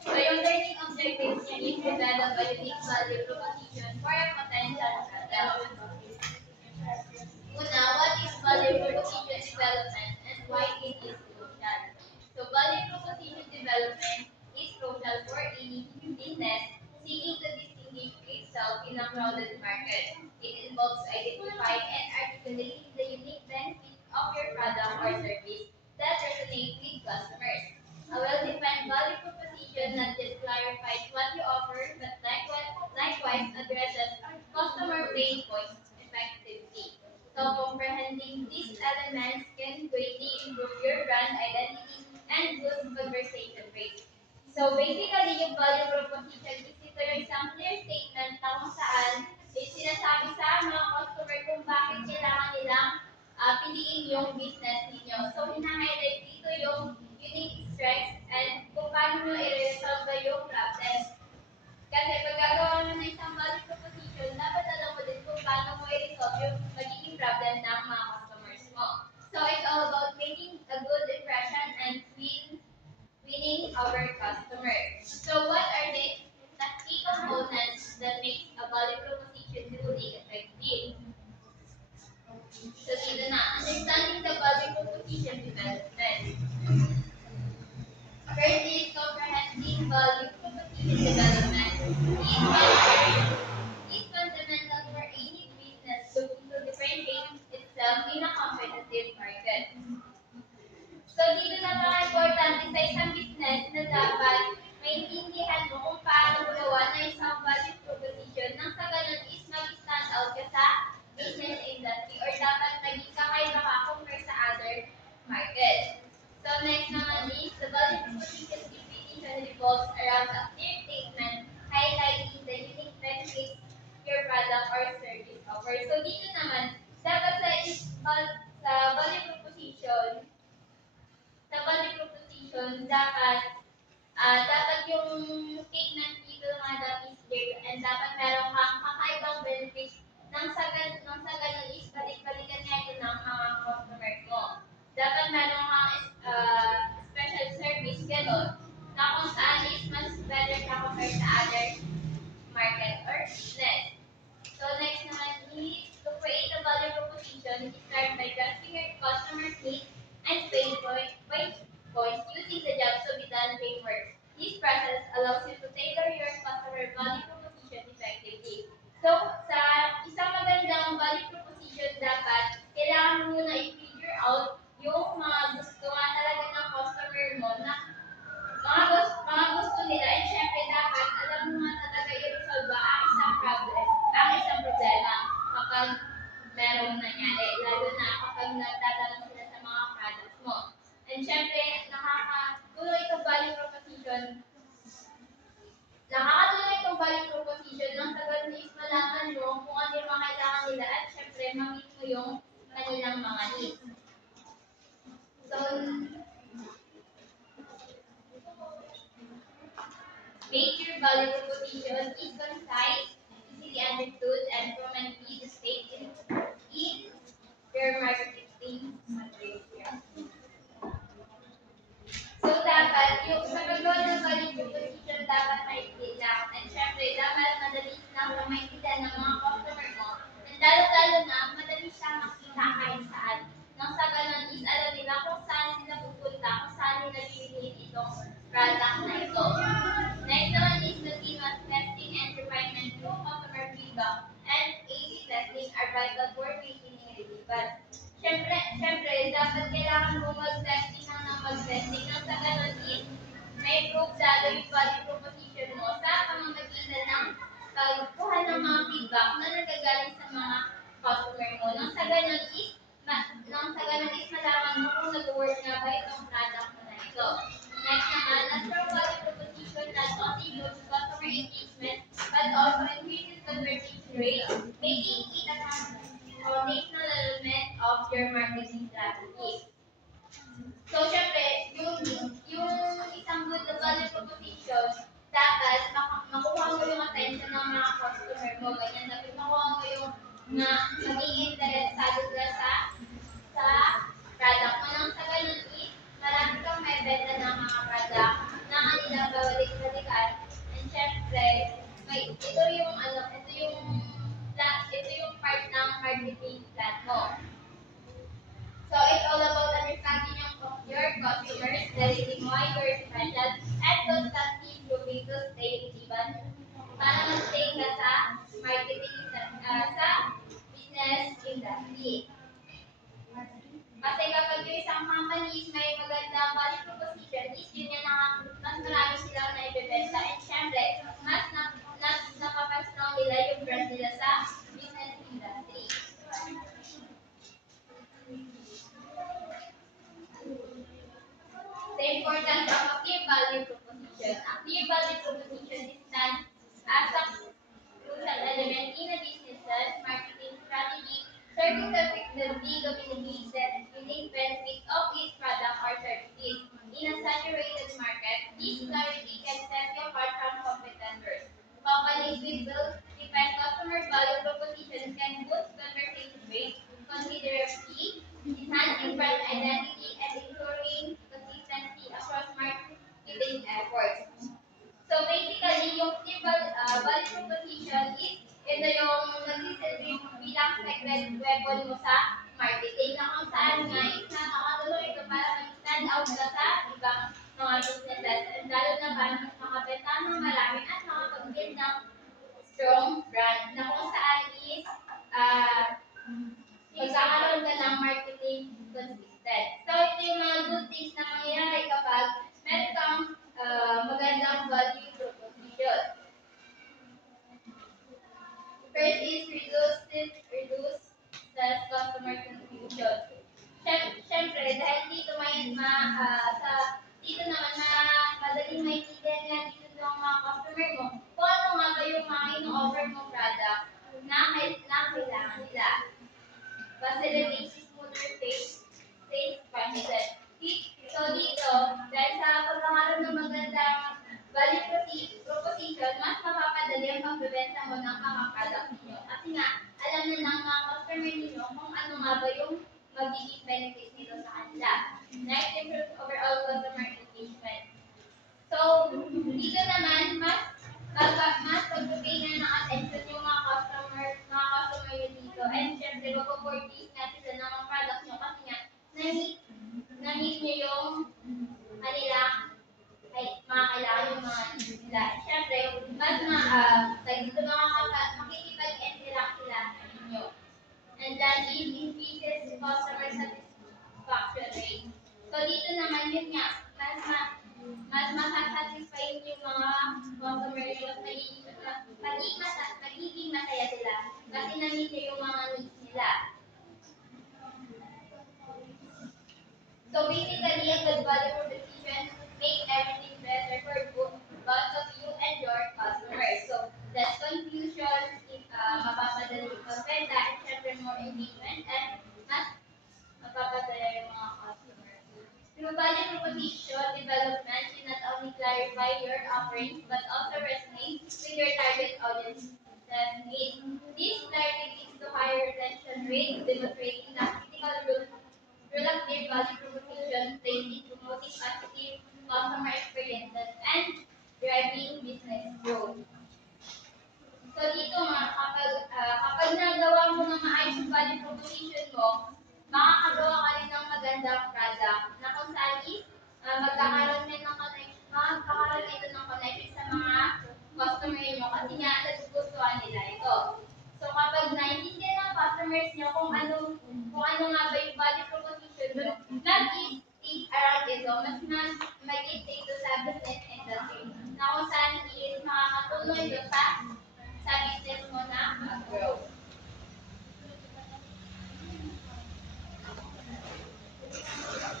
So yung learning objectives niya is develop a unique value proposition for a potential product. Una, what is value proposition development and why it is crucial? So value proposition development is crucial for any business seeking to distinguish itself in a crowded market. It involves identifying and articulating the unique benefits of your product or service that resonate with customers. A well-defined value proposition not just clarifies what you offer, but likewise addresses customer pain points effectively. So comprehending these elements can greatly improve your brand identity and boost conversation rates. So basically, yung value proposition is ito yung isang clear statement na kung saan sinasabi sa mga customer kung bakit kailangan nilang piliin yung business ninyo. So hina-highlight dito yung unique strengths and kung paano nyo i-resolve yung problem. Kasi pag gagawa mo ng isang value proposition, dapat alam mo din kung paano mo i-resolve yung magiging problem ng mga customers mo. So it's all about making a good impression and winning our customer. So what are the key components that make a value proposition truly effective? So dito na, understanding the value proposition development. First is comprehending value proposition development. Is fundamental for any business looking to differentiate itself in a competitive market. So dito napaka-importante sa isang business na dapat maintindihan mo kung paano gawa na isang value proposition nang sa ganun is mag-stand out ka sa business industry or dapat maging kakaiba ka compare sa other market. So next naman is the value proposition definition revolves around a clear statement highlighting the unique benefits your product or service offers. So dito naman, dapat sa value proposition, dapat yung statement dito nga dapat is clear and dapat meron kang kakaibang benefits nang sa ganun is balik-balikan nga ito ng mga customer mo. Dapat meron kang special service gano'n na kung saan is mas better ka compare sa other market or business. So next naman is to create a value proposition, start by grasping your customer's needs and pain points using the jobs to be done framework. This process allows you to tailor your customer value proposition effectively. So, sa isang magandang value proposition, dapat kailangan mo muna i-figure out yung mga gusto nga talaga ng customer mo na mga gusto nila. And syempre, dapat alam mo nga talaga i-resolve ang isang problema kapag merong nangyari. Lalo na kapag nagtatanong sila sa mga products mo. And syempre, nakakatulong itong value proposition nang sa ganun is malaman mo kung ano yung mga kailangan nila at syempre, ma-meet mo yung kanilang mga needs. So, make your value proposition is concise, easily understood, and prominently displayed in your marketing material. So, dapat, yung sa paggawa ng value proposition, dapat maikli lang. And syempre, dapat madali lang na maintindihan ng mga customer mo. And lalo-lalo na, madali siyang makita kahit saan. Nang sa ganun is alam nila kung saan sila pupunta, kung saan nila bibilihin itong product na ito. Next naman is continuous testing and refinement through customer feedback and A/B testing are vital for maintaining relevance. Syempre, dapat kailangan mo mag-testing nang sa ganun is may proof lalo yung value proposition mo sa pamamagitan ng pagkuha ng mga feedback na nagagaling sa mga customer mo. Nang sa ganun is malaman mo kung nag-work nga ba itong product mo na ito. Next naman, a strong value proposition not only boosts customer engagement but also increases conversion rate, making it a foundational element of your marketing strategy. value proposition stands as a crucial element in a business's marketing strategy, serving to effectively communicate the unique benefits of its product or services. In a saturated market, this clarity can set you apart from competitors. Companies with well-defined customer value propositions can boost conversation rates considerably, enhancing brand identity and ensuring consistency across marketing efforts. So basically, yung value proposition is ito yung nagsisilbi bilang secret weapon mo sa marketing na kung saan nga is nakakatulong ito para mag-stand out ka sa ibang mga businesses and lalo na para mas makabenta ng marami at makapag-build ng strong brand na kung saan is magkakaroon ka ng marketing consistent. So ito yung mga good things na mangyayari kapag meron kang magandang value proposition. First is reduce customer confusion. Siyempre, dahil dito dito naman madaling maintindihan nga dito ng mga customer mo kung ano nga ba yung mga ino-offer mo product na kailangan nila. Facilitates smoother sales process. So dito, dahil sa pagkakaroon ng magandang value proposition, mas mapapadali ang pagbebenta mo ng mga product ninyo. Kasi nga, alam na ng mga customer ninyo kung ano nga ba yung magiging benefit nito sa kanila. Next, improve overall customer engagement. So, dito naman, mas pagbibigay na ng attention yung mga customer nyo dito. And syempre, mag-purchase nga sila ng mga product nyo kasi nga, na-meet nyo yung kanila mga kailangan yung mga needs nila. Syempre, dito makikipag-interact sila sa inyo. And then, it increases customer satisfaction rate. So, dito naman yun nga, mas masasatisfy yung mga customer nyo at magiging masaya sila kasi na-meet nyo yung mga needs nila. So basically, a good value proposition make everything better for both of you and your customers. So less confusion, mapapadali yung pagbenta, and syempre more engagement, and mas mapapadali yung mga customers. Through value proposition development, you not only clarify your offerings but also resonate with your target audience needs. This clarity leads to higher retention rates, demonstrating that critical role of their value proposition plays in promoting positive customer experiences and driving business growth. So dito nga, kapag nagawa mo na maayos yung value proposition mo, makakagawa ka rin ng magandang product na kung saan magkakaroon ito ng connection sa mga customer nyo kasi nga nagugustuhan nila ito. So kapag naintindihan ng customers nyo kung ano nga ba yung value proposition nyo, nag-stick around ito, mas mag-stick ito sa business industry na kung saan is makakatulong ito sa business mo na mag-grow.